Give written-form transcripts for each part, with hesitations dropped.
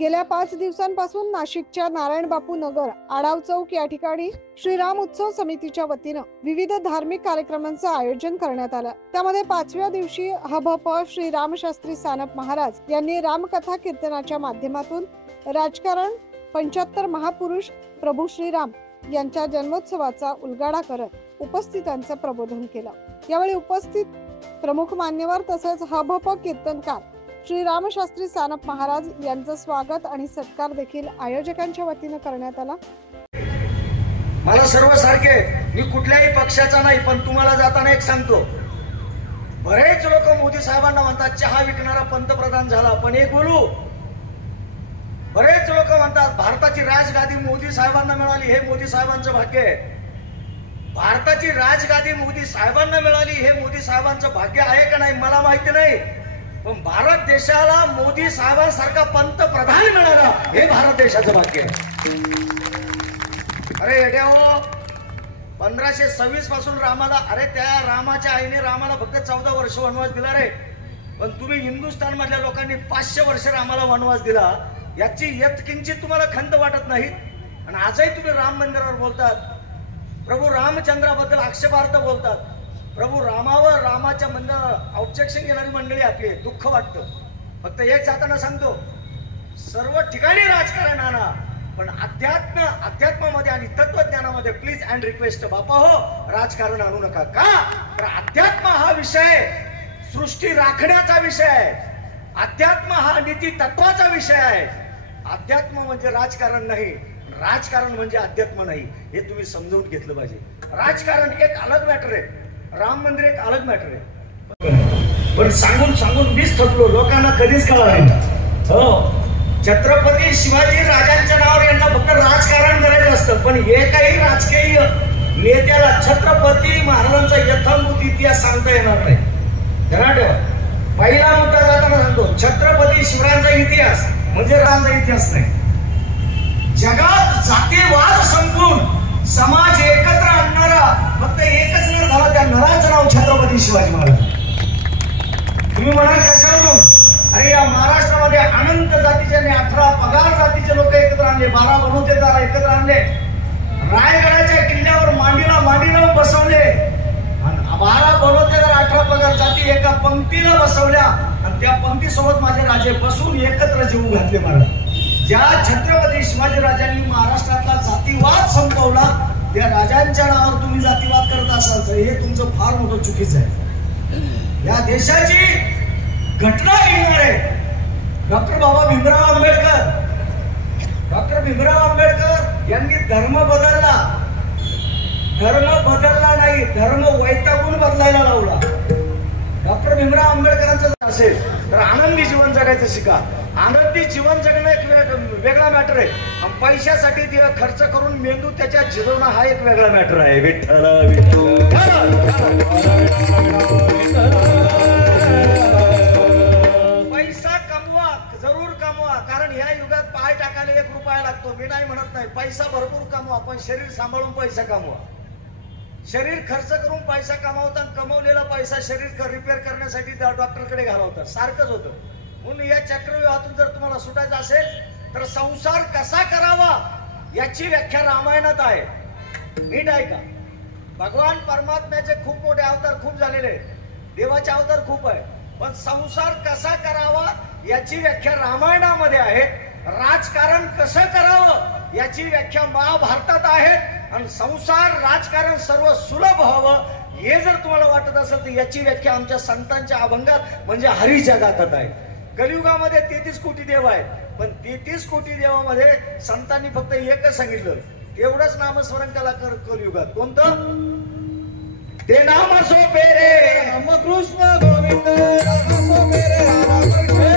गेल्या 5 दिवसांपासून नाशिकच्या नारायण बापू नगर आडाव चौक या ठिकाणी श्रीराम उत्सव समितीच्या वतीनं विविध धार्मिक कार्यक्रमांचं आयोजन करण्यात आलं। त्यामध्ये 5व्या दिवशी हभप श्री रामशास्त्री सानप महाराज यांनी रामकथा कीर्तनाच्या माध्यमातून राजकारण, 75 महापुरुष प्रभू श्रीराम यांच्या जन्मोत्सवाचा उलगडा करत उपस्थितांचं प्रबोधन केलं। यावेळी उपस्थित प्रमुख मान्यवर तसेच हभप कीर्तनकार श्री रामशास्त्री सानप महाराज यांचं स्वागत आणि सत्कार देखील आयोजकांच्या वतीने करण्यात आला। मला सर्व सारखे, मी कुठल्याही पक्षाचा नाही, पण तुम्हाला जाताना एक सांगतो, बरेच लोक मोदी साहेबांना म्हणतात चहा विकणारा पंतप्रधान झाला, पण एक बोलू, बरेच लोक म्हणतात भारताची राजगादी मोदी साहेबांना मिळाली, हे मोदी साहेबांचं भाग्य आहे। भारताची राजगादी मोदी साहेबांना मिळाली हे मोदी साहेबांचं भाग्य आहे का नाही मला माहिती नाही, पण भारत देशाला मोदी साहेबांसारखा पंतप्रधान मिळाला हे भारत देशाचं भाग्य आहे। अरे येड्याओ, 1526 पासून रामाला, अरे त्या रामाच्या आईने रामाला फक्त 14 वर्ष वनवास दिला रे, पण तुम्ही हिंदुस्थान मधल्या लोकांनी 500 वर्ष रामाला वनवास दिला, याची यत्किंचित तुम्हाला खंत वाटत नाही। आणि आजही तुम्ही राम मंदिरावर बोलतात, प्रभू रामचंद्राबद्दल आक्षेपार्थ बोलतात, प्रभू रामावर, रामाच्या मंदिरावर ऑब्जेक्शन घेणारी मंडळी आपली, दुःख वाटतं। फक्त एक जाताना सांगतो, सर्व ठिकाणी राजकारण आणा, पण अध्यात्मामध्ये आणि तत्वज्ञानामध्ये प्लीज अँड रिक्वेस्ट बापा हो, राजकारण आणू नका। का? तर अध्यात्म हा विषय सृष्टी राखण्याचा विषय आहे, अध्यात्म हा नीती तत्वाचा विषय आहे। अध्यात्म म्हणजे राजकारण नाही, राजकारण म्हणजे अध्यात्म नाही, हे तुम्ही समजून घेतलं पाहिजे। राजकारण एक अलग मॅटर आहे, राम मंदिर एक अलग मॅटर आहे, पण सांगून सांगून मीच थकलो, लोकांना कधीच कळलं नाही। हो, छत्रपती शिवाजी राजांच्या नावावर यांना फक्त राजकारण करायचं असतं, पण एकही राजकीय नेत्याला छत्रपती महाराजांचा यथाभूत इतिहास सांगता येणार नाही। ध्यानात ठेवा, पहिला मुद्दा जाताना सांगतो, छत्रपती शिवरायांचा इतिहास म्हणजे राजांचा इतिहास नाही। जगात जातीवाद संपून समाज एकत्र आणणारा फक्त एकच नर झाला, त्या नराचं नाव छत्रपती शिवाजी महाराज। तुम्ही म्हणाल कशावरून? अरे या महाराष्ट्रामध्ये अनंत जातीचे आणि 18 पगार जातीचे लोक एकत्र आणले, 12 बनवतेदार एकत्र आणले, रायगडाच्या किल्ल्यावर मांडीला मांडी लावून बसवले, आणि 12 बनवतेदार 18 पगार जाती एका पंक्तीला बसवल्या, आणि त्या पंक्तीसोबत माझे राजे बसून एकत्र जीव घातले महाराज। ज्या छत्रपती शिवाजी राजांनी महाराष्ट्रातला जातीवाद संपवला, त्या राजांच्या नावावर तुम्ही जातीवाद करत असाल तर हे तुमचं फार मोठं चुकीचं आहे। या देशाची घटना येणार आहे। डॉक्टर बाबा भीमराव आंबेडकर, डॉक्टर भीमराव आंबेडकर यांनी धर्म बदलला, धर्म बदलला नाही, धर्म वैतागून बदलायला लावला। डॉक्टर भीमराव आंबेडकरांचं असेल तर आनंदी जीवन जगायचं शिका। आनंदी जीवन जगणं एक वेगळा मॅटर आहे, आणि पैशासाठी खर्च करून मेंदू त्याच्या जिरवणं हा एक वेगळा मॅटर आहे। विठ्ठल पैसा कमवा, जरूर कमवा, कारण ह्या युगात पाय टाकायला 1 रुपया लागतो, मी नाही म्हणत नाही, पैसा भरपूर कमवा, पण शरीर सांभाळून पैसा कमवा। शरीर खर्च करून पैसा कमावतात, कमवलेला पैसा शरीर रिपेअर करण्यासाठी डॉक्टरकडे घालवतात, सारखंच होतं। म्हणून या चक्रव्यूहातून जर तुम्हाला सुटायचं असेल तर संसार कसा करावा याची व्याख्या रामायणात आहे, नीट आहे का? भगवान परमात्म्याचे खूप मोठे अवतार खूप झालेले, देवाचे अवतार खूप आहे, पण संसार कसा करावा याची व्याख्या रामायणामध्ये आहे। राजकारण कसं करावं याची व्याख्या महाभारतात आहे, आणि संसार राजकारण सर्व सुलभ व्हावं हे जर तुम्हाला वाटत असेल तर याची व्याख्या आमच्या संतांच्या अभंगात म्हणजे हरीच्या गाथात आहे। कलियुगामध्ये 33 कोटी देव आहेत, पण 33 कोटी देवामध्ये संतांनी फक्त एकच सांगितलं, एवढंच नामस्मरण कला कर कलियुगात, कोणतं? ते नाम सोपे रे रामकृष्ण गोविंद, नाम सोपे रे रामकृष्ण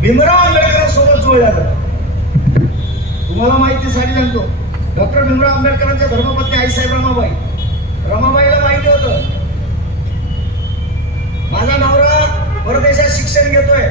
भीमराव आंबेडकरांसोबत जुळला जातो। तुम्हाला माहितीसाठी सांगतो, डॉक्टर भीमराव आंबेडकरांच्या धर्मपत्नी आईसाहेब रमाबाई, रमाबाईला माहिती होतं माझा नवरा परदेशात शिक्षण घेतोय,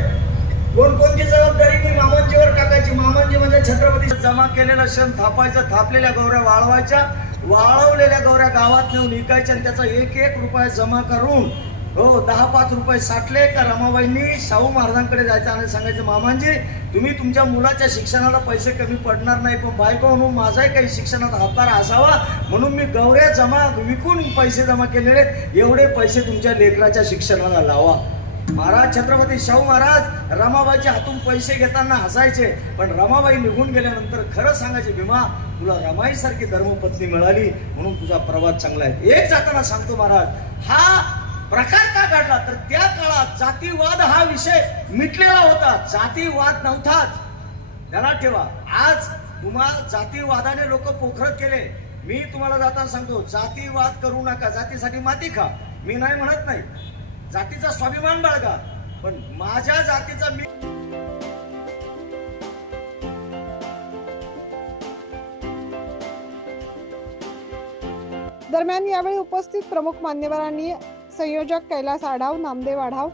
कोणकोणती जबाबदारी मी मामांजीवर टाकायची, मामांजी म्हणजे छत्रपती जमा केलेलं शेण थापायचं, थापलेल्या गौऱ्या वाळवायच्या, वाळवलेल्या गौऱ्या गावात नेऊन विकायच्या आणि त्याचा 1-1 रुपया जमा करून 10-5 रुपये साठले का रमाबाईंनी शाहू महाराजांकडे जायचं आणि सांगायचं, मामांजी तुम्ही तुमच्या मुलाच्या शिक्षणाला पैसे कमी पडणार नाही, पण बायको म्हणून माझाही काही शिक्षणात हातभार असावा म्हणून मी गौऱ्या जमा विकून पैसे जमा केलेले, एवढे पैसे तुमच्या लेकराच्या शिक्षणाला लावा. महाराज छत्रपती शाहू महाराज रमाबाईच्या हातून पैसे घेताना हसायचे, पण रमाबाई निघून गेल्यानंतर खरं सांगायचे, भीमा तुला रमाई सारखी धर्मपत्नी मिळाली म्हणून तुझा प्रवास चांगला आहे. एक जाताना सांगतो महाराज, हा प्रकार का घडला तर त्या काळात जातीवाद हा विषय मिटलेला होता, जातीवाद नव्हताच. ध्यानात ठेवा, आज तुम्हाला जातीवादाने लोक पोखरत केले. मी तुम्हाला जाताना सांगतो, जातीवाद करू नका, जातीसाठी माती खा, मी नाही म्हणत नाही, जातीचा स्वाभिमान बाळगा, पण माझ्या जातीचा मी. दरम्यान यावेळी उपस्थित प्रमुख मान्यवरांनी संयोजक कैलास आढाव, नामदेव आढाव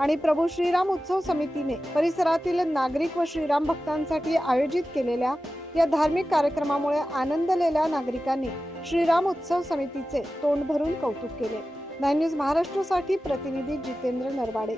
आणि प्रभू श्रीराम उत्सव समितीने परिसरातील नागरिक व श्रीराम भक्तांसाठी आयोजित केलेल्या या धार्मिक कार्यक्रमामुळे आनंदलेल्या नागरिकांनी श्रीराम उत्सव समितीचे तोंड भरून कौतुक केले. 9 न्यूज महाराष्ट्रासाठी प्रतिनिधी जितेंद्र नरवाडे.